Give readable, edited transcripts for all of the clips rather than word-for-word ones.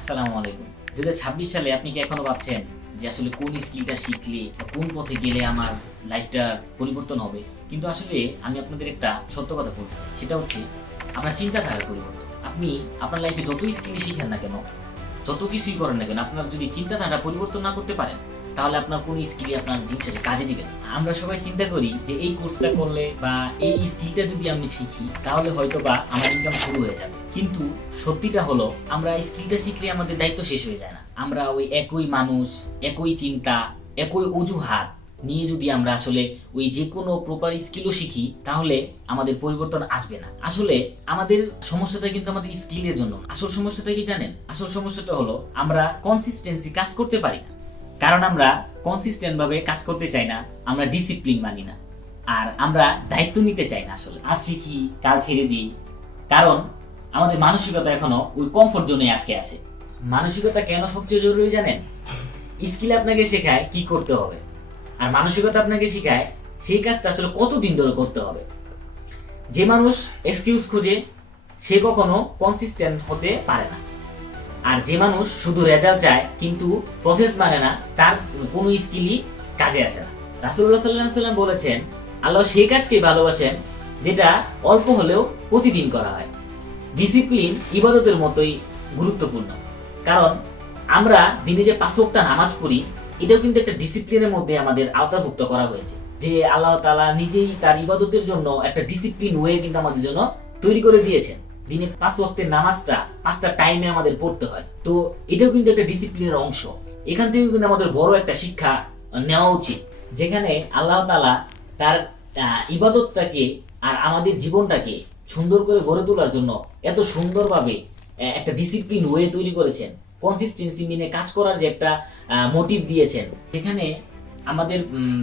আসসালামু আলাইকুম। 2026 সালে আপনি কি এখনো ভাবছেন যে আসলে কোন স্কিলটা শিখলে বা কোন পথে গেলে আমার লাইফটার পরিবর্তন হবে? কিন্তু আসলে আমি আপনাদের একটা সত্য কথা বলতে চাই। সেটা হচ্ছে আপনার চিন্তাধারার পরিবর্তন। আপনি আপনার লাইফে যতই স্কিলই শিখেন না কেন, যত কিছুই করেন না কেন, আপনার যদি চিন্তাধারা পরিবর্তন না করতে পারেন, তাহলে আপনার কোনো স্কিলই আপনার দিন শেষে কাজে দিবে না। আমরা সবাই চিন্তা করি যে এই কোর্সটা করলে বা এই স্কিলটা যদি আমি শিখি তাহলে হয়তো বা আমার ইনকাম শুরু হয়ে যাবে। কিন্তু সত্যিটা হলো আমরা স্কিলটা শিখলে আমাদের দায়িত্ব শেষ হয়ে যায় না। আমরা ওই একই মানুষ, একই চিন্তা, একই অজুহাত নিয়ে যদি আমরা আসলে ওই যে কোনো প্রপার স্কিলও শিখি তাহলে আমাদের পরিবর্তন আসবে না। আসলে আমাদের সমস্যাটা কিন্তু আমাদের স্কিলের জন্য না। আসল সমস্যাটা কি জানেন? আসল সমস্যাটা হলো আমরা কনসিস্টেন্সি কাজ করতে পারি না। কারণ আমরা কনসিস্টেন্ট ভাবে কাজ করতে চাই না, আমরা ডিসিপ্লিন মানি না, আর আমরা দায়িত্ব নিতে চাই না। আসলে আজ শিখি কাল ছেড়ে দিই, কারণ আমাদের মানসিকতা এখনো ওই কমফোর্ট জোনে আটকে আছে। মানসিকতা কেন সবচেয়ে জরুরি জানেন? স্কিল আপনাকে শেখায় কি করতে হবে, আর মানসিকতা আপনাকে শেখায় সেই কাজটা আসলে কতদিন ধরে করতে হবে। যে মানুষ এক্সকিউজ খুঁজে সে কখনো কনসিস্টেন্ট হতে পারে না, আর যে মানুষ শুধু রেজাল্ট চায় কিন্তু প্রসেস মানে না, তার কোনো স্কিলই কাজে আসে না। রাসূলুল্লাহ সাল্লাল্লাহু আলাইহি ওয়াসাল্লাম বলেছেন, আল্লাহ সেই কাজকেই ভালোবাসেন যেটা অল্প হলেও প্রতিদিন করা হয়। ডিসিপ্লিন ইবাদতের মতোই গুরুত্বপূর্ণ, কারণ আমরা দিনে যে 5 ওয়াক্ত নামাজ পড়ি এটাও কিন্তু একটা ডিসিপ্লিনের মধ্যে আমাদের আওতাভুক্ত করা হয়েছে। যে আল্লাহ তাআলা নিজেই তার ইবাদতের জন্য একটা ডিসিপ্লিন ওয়ে কিন্তু আমাদের জন্য তৈরি করে দিয়েছেন। দিনে 5 ওয়াক্তের নামাজটা 5টা টাইমে আমাদের পড়তে হয়, তো এটাও কিন্তু একটা ডিসিপ্লিনের অংশ। এখান থেকে কিন্তু আমাদের বড় একটা শিক্ষা নেওয়া উচিত, যেখানে আল্লাহ তাআলা তার ইবাদতটাকে আর আমাদের জীবনটাকে সুন্দর করে গড়ে তোলার জন্য এত সুন্দরভাবে একটা ডিসিপ্লিন ওয়ে তৈরি করেছেন। কনসিস্টেন্সি মেনে কাজ করার যে একটা মোটিভ দিয়েছেন, যেখানে আমাদের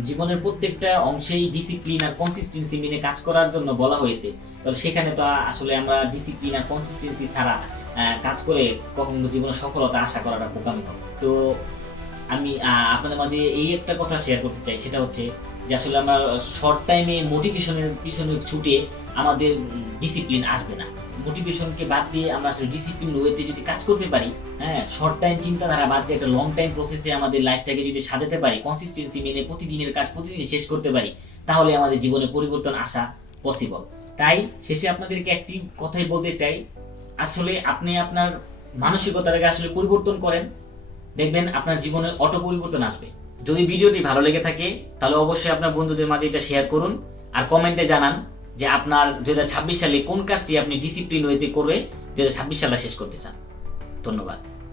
জীবনের প্রত্যেকটা অংশেই ডিসিপ্লিন আর কনসিস্টেন্সি মেনে কাজ করার জন্য বলা হয়েছে। তাহলে সেখানে তো আসলে আমরা ডিসিপ্লিন আর কনসিস্টেন্সি ছাড়া কাজ করে কখনো জীবনে সফলতা আশা করাটা বোকামি হবে। তো আমি আপনাদের মাঝে এই একটা কথা শেয়ার করতে চাই, সেটা হচ্ছে যে আসলে আমরা শর্ট টাইমে মোটিভেশনের পিছনে ছুটে আমাদের ডিসিপ্লিন আসবে না। মোটিভেশনকে বাদ দিয়ে আমরা আসলে ডিসিপ্লিন ওয়েতে যদি কাজ করতে পারি, হ্যাঁ, শর্ট টাইম চিন্তাধারা বাদ দিয়ে একটা লং টাইম প্রসেসে আমাদের লাইফটাকে যদি সাজাতে পারি, কনসিস্টেন্সি মেনে প্রতিদিনের কাজ প্রতিদিন শেষ করতে পারি, তাহলে আমাদের জীবনে পরিবর্তন আসা পসিবল। তাই শেষে আপনাদেরকে একটি কথাই বলতে চাই, আসলে আপনি আপনার মানসিকতাটাকে আসলে পরিবর্তন করেন, দেখবেন আপনার জীবনে অটো পরিবর্তন আসবে। যদি ভিডিওটি ভালো লেগে থাকে তাহলে অবশ্যই আপনার বন্ধুদের মাঝে এটা শেয়ার করুন, আর কমেন্টে জানান যে আপনার 2026 সালে কোন কাজটি আপনি ডিসিপ্লিন ওয়েতে করে 2026 সালে শেষ করতে চান। ধন্যবাদ।